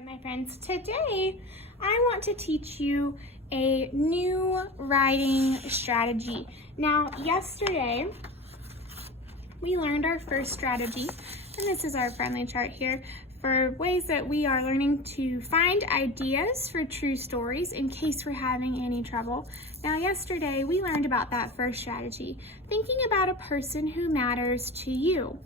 right, my friends, today I want to teach you a new writing strategy. Now, yesterday we learned our first strategy, and this is our friendly chart here for ways that we are learning to find ideas for true stories in case we're having any trouble. Now, yesterday we learned about that first strategy, thinking about a person who matters to you.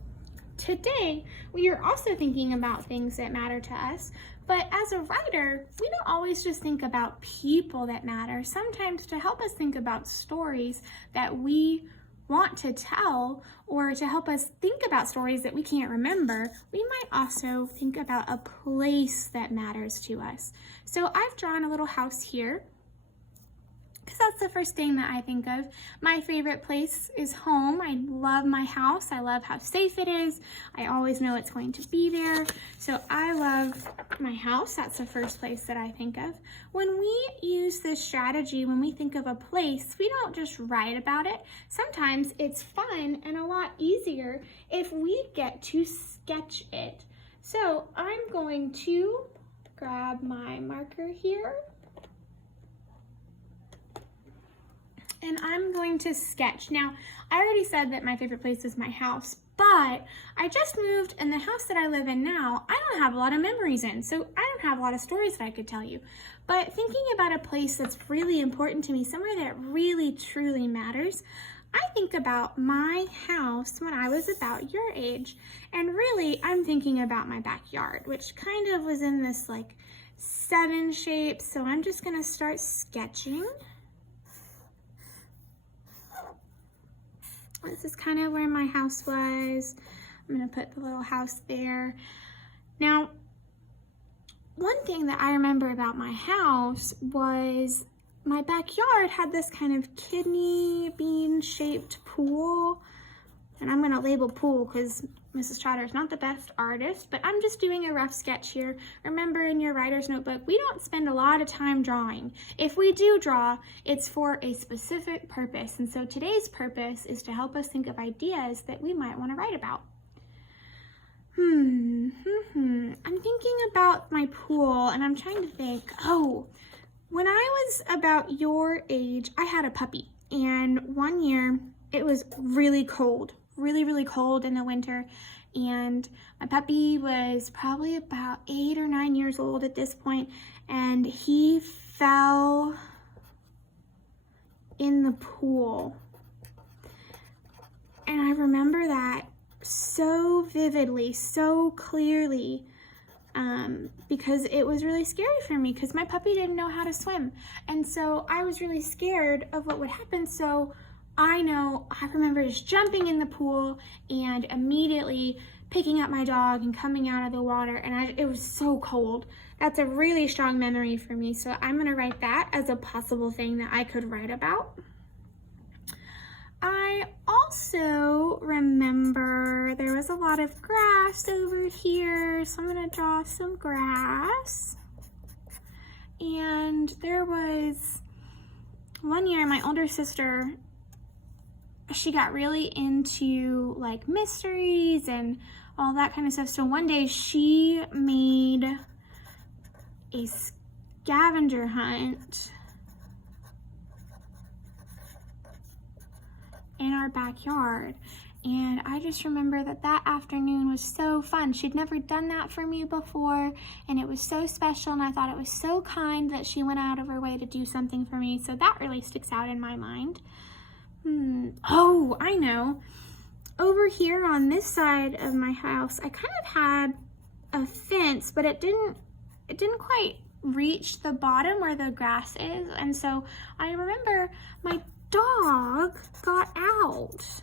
Today, we are also thinking about things that matter to us, but as a writer, we don't always just think about people that matter. Sometimes to help us think about stories that we want to tell, or to help us think about stories that we can't remember, we might also think about a place that matters to us. So I've drawn a little house here, because that's the first thing that I think of. My favorite place is home. I love my house. I love how safe it is. I always know it's going to be there. So I love my house. That's the first place that I think of. When we use this strategy, when we think of a place, we don't just write about it. Sometimes it's fun and a lot easier if we get to sketch it. So I'm going to grab my marker here, and I'm going to sketch. Now, I already said that my favorite place is my house, but I just moved, and the house that I live in now, I don't have a lot of memories in, so I don't have a lot of stories that I could tell you. But thinking about a place that's really important to me, somewhere that really truly matters, I think about my house when I was about your age, and really I'm thinking about my backyard, which kind of was in this like 7 shape, so I'm just gonna start sketching. This is kind of where my house was. I'm gonna put the little house there. Now, one thing that I remember about my house was my backyard had this kind of kidney bean shaped pool. And I'm gonna label pool because Mrs. Trotter is not the best artist, but I'm just doing a rough sketch here. Remember, in your writer's notebook, we don't spend a lot of time drawing. If we do draw, it's for a specific purpose. And so today's purpose is to help us think of ideas that we might want to write about. I'm thinking about my pool, and I'm trying to think, when I was about your age, I had a puppy. And one year, it was really cold. Really cold in the winter, and my puppy was probably about 8 or 9 years old at this point, and he fell in the pool. And I remember that so vividly, so clearly, because it was really scary for me because my puppy didn't know how to swim, and so I was really scared of what would happen. So I remember just jumping in the pool and immediately picking up my dog and coming out of the water, and it was so cold. That's a really strong memory for me, so I'm gonna write that as a possible thing that I could write about. I also remember there was a lot of grass over here, so I'm gonna draw some grass. And there was one year my older sister, she got really into like mysteries and all that kind of stuff. So one day she made a scavenger hunt in our backyard. And I just remember that afternoon was so fun. She'd never done that for me before, and it was so special, and I thought it was so kind that she went out of her way to do something for me. So that really sticks out in my mind. Oh, I know. Over here on this side of my house, I kind of had a fence, but it didn't quite reach the bottom where the grass is. And so I remember my dog got out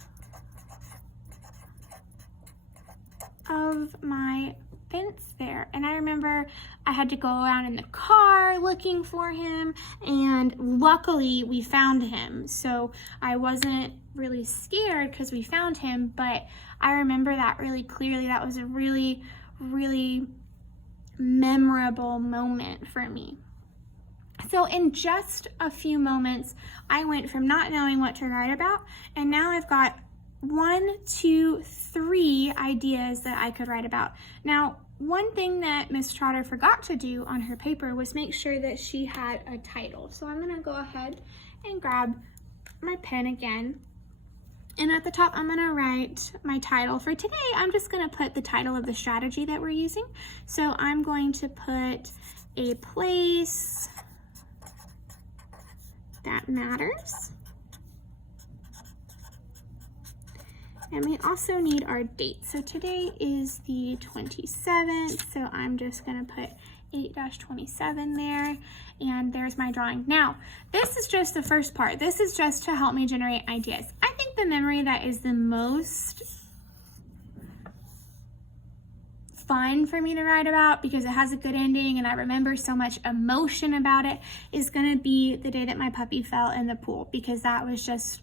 of my fence there, and I remember I had to go around in the car looking for him, and luckily we found him, so I wasn't really scared because we found him. But I remember that really clearly. That was a really memorable moment for me. So in just a few moments, I went from not knowing what to write about, and now I've got 1, 2, 3 ideas that I could write about. Now, one thing that Miss Trotter forgot to do on her paper was make sure that she had a title. So I'm gonna go ahead and grab my pen again. And at the top, I'm gonna write my title. For today, I'm just gonna put the title of the strategy that we're using. So I'm going to put a place that matters. And we also need our date. So today is the 27th, so I'm just gonna put 8-27 there, and there's my drawing. Now, this is just the first part. This is just to help me generate ideas. I think the memory that is the most fun for me to write about, because it has a good ending and I remember so much emotion about it, is gonna be the day that my puppy fell in the pool, because that was just,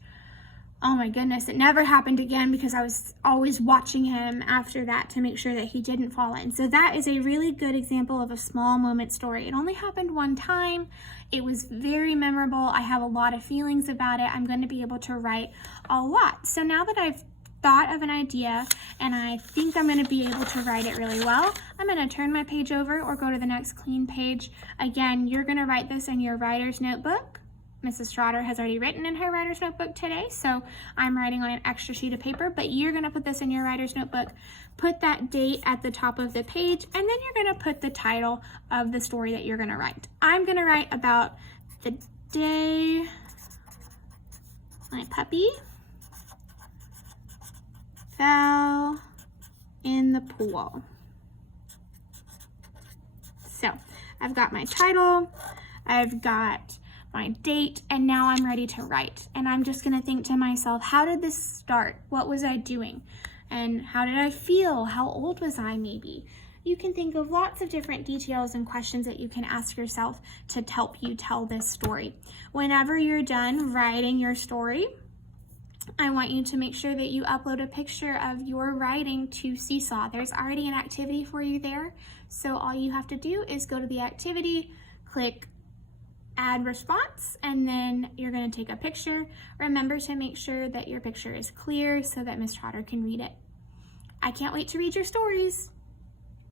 oh my goodness, it never happened again, because I was always watching him after that to make sure that he didn't fall in. So that is a really good example of a small moment story. It only happened one time. It was very memorable. I have a lot of feelings about it. I'm going to be able to write a lot. So now that I've thought of an idea and I think I'm going to be able to write it really well, I'm going to turn my page over or go to the next clean page. Again, you're going to write this in your writer's notebook. Mrs. Trotter has already written in her writer's notebook today, so I'm writing on an extra sheet of paper, but you're gonna put this in your writer's notebook, put that date at the top of the page, and then you're gonna put the title of the story that you're gonna write. I'm gonna write about the day my puppy fell in the pool. So I've got my title, I've got my date, and now I'm ready to write. And I'm just gonna think to myself, how did this start? What was I doing? And how did I feel? How old was I maybe? You can think of lots of different details and questions that you can ask yourself to help you tell this story. Whenever you're done writing your story, I want you to make sure that you upload a picture of your writing to Seesaw. There's already an activity for you there. So all you have to do is go to the activity, click add response, and then you're going to take a picture. Remember to make sure that your picture is clear so that Miss Trotter can read it. I can't wait to read your stories.